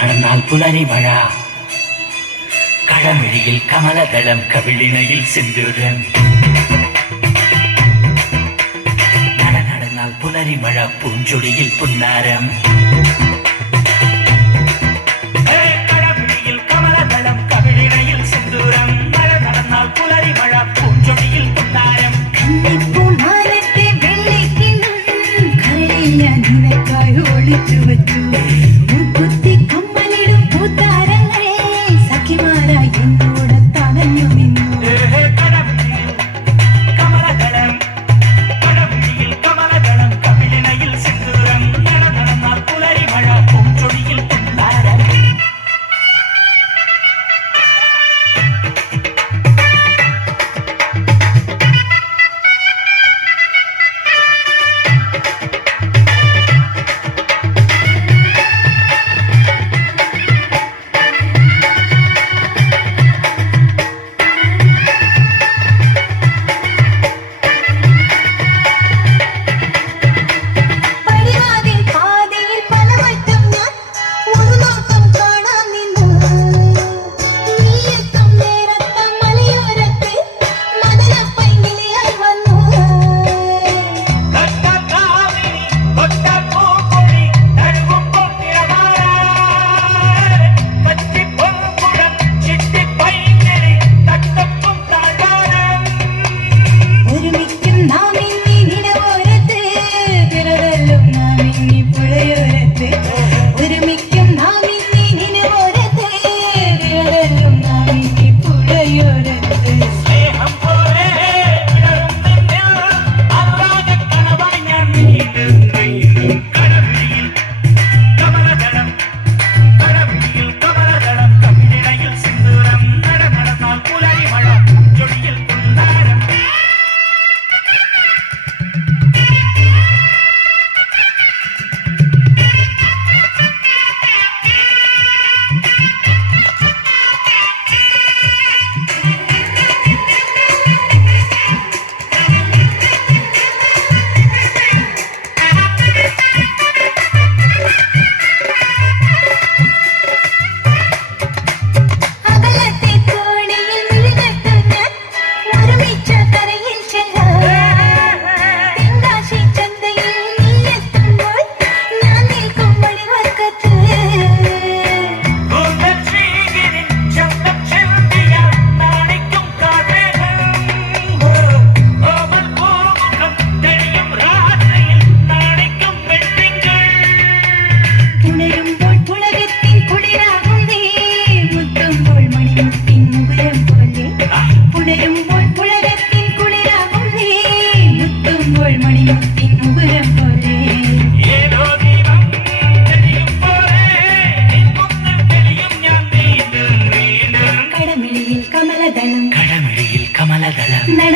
നടന്നാൽ പുലരി മഴ കടമിഴിയിൽ കമലദളം കവിളിണയിൽ സിന്ദൂരം നടന്നാൽ പുലരി മഴ പൂഞ്ചൊടിയിൽ പുന്നാരം കടമിഴിയിൽ കമലദളം കവിളിണയിൽ സിന്ദൂരം നടന്നാൽ പുലരി മഴ പൂഞ്ചൊടിയിൽ പുന്നാരം ഒളിച്ചു വച്ചു മുക്കുത്തി കമ്മലിടും പൂത്താരങ്ങളെ സഖിമാരായി എന്നോട് തടഞ്ഞു നിന്നു കമലദളം കടമിഴിയിൽ കമലദളം കവിളിണയിൽ സിന്ദൂരം നടന്നാൽ പുലരി മഴ പൂഞ്ചൊടിയിൽ പുന്നാരം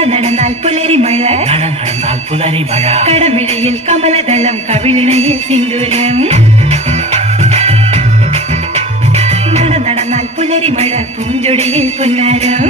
നടന്നാൽ പുലരി മഴ നടന്നാൽ പുലരി മഴ കടമിഴയിൽ കമലദളം കവിളിണയിൽ സിന്ദൂരം നടന്നാൽ പുലരി മഴ പൂഞ്ചൊടിയിൽ പുന്നാരം